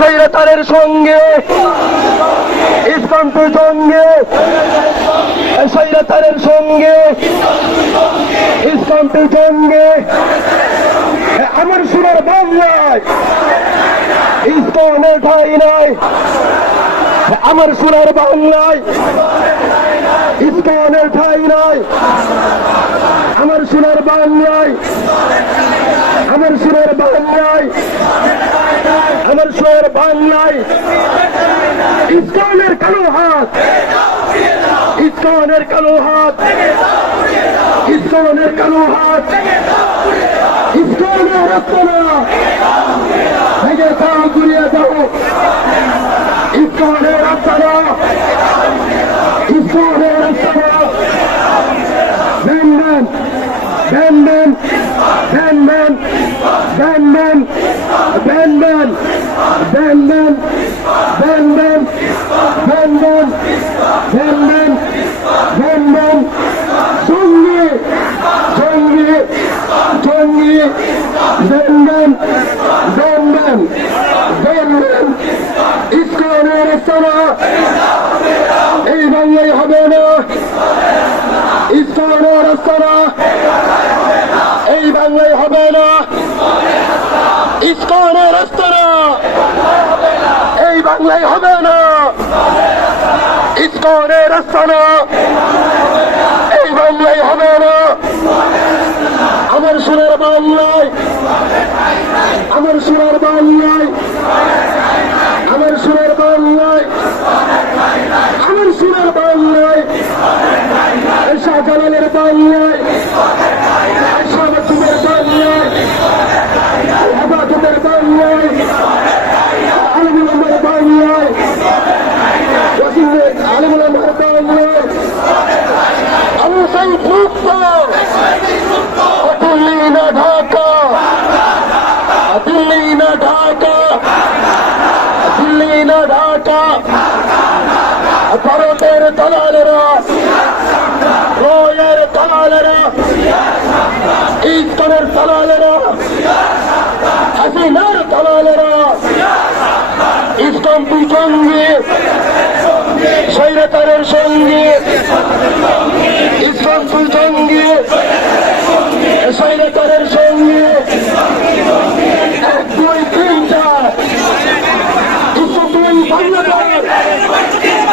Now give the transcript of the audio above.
স্বৈরাচারের সঙ্গে ইসলামের সঙ্গে স্বৈরাচারের সঙ্গে ইসলামের সঙ্গে আমার সোনার বাংলায় ইসলামের ঠাঁই নাই। আমার সোনার বাংলায় ইসলামের ঠাঁই নাই। আমার সোনার বাংলায় আমার সোনার বাংলায় আমার সোনার বাংলায় ইসলামের কালো হাত ইসলামের কালো হাত ইসলামের কালো হাত ইসলামের রক্তনা ভেঙে দাও গুলিয়ে দাও ইসলামের রক্তনা ইসলামের রক্তনা ভেন্ডেন ভেন্ডেন ভেন্ডেন ভেন্ডেন ভেন্ডেন ভেন্ডেন ভেন্ডেন ভেন্ডেন ভেন্ডেন ভেন্ডেন জঙ্গি জঙ্গি জঙ্গি ভেন্ডেন ভেন্ডেন ভেন্ডেন ইসলামের রচনা এই বাংলায় হবে না। ইসলামের রচনা এই বাংলায় হবে না। ইসলামের রচনা এই বাংলায় হবে না। ইসলামের রচনা এই বাংলায় হবে না। আমার সোনার বাংলায় আমার সোনার বাংলায় আমার সোনার বাংলায় আমার সোনার বাংলায় শাহজালালের বাংলায় শাহবাজের বাংলায় আবাদের বাংলায় আলমুলের বাংলায় আলমুলের বাংলায় আমি সেই মুক্ত দিল্লি না ঢাকা দিল্লি না ঢাকা দিল্লি না ঢাকা ভারতের দালালেরা রয়ের দালালেরা ইসলামের দালালেরা হাসিনার দালালেরা ইসলামের সঙ্গে স্বৈরাচারের সঙ্গে ইসলামের সঙ্গে স্বৈরাচারের সঙ্গে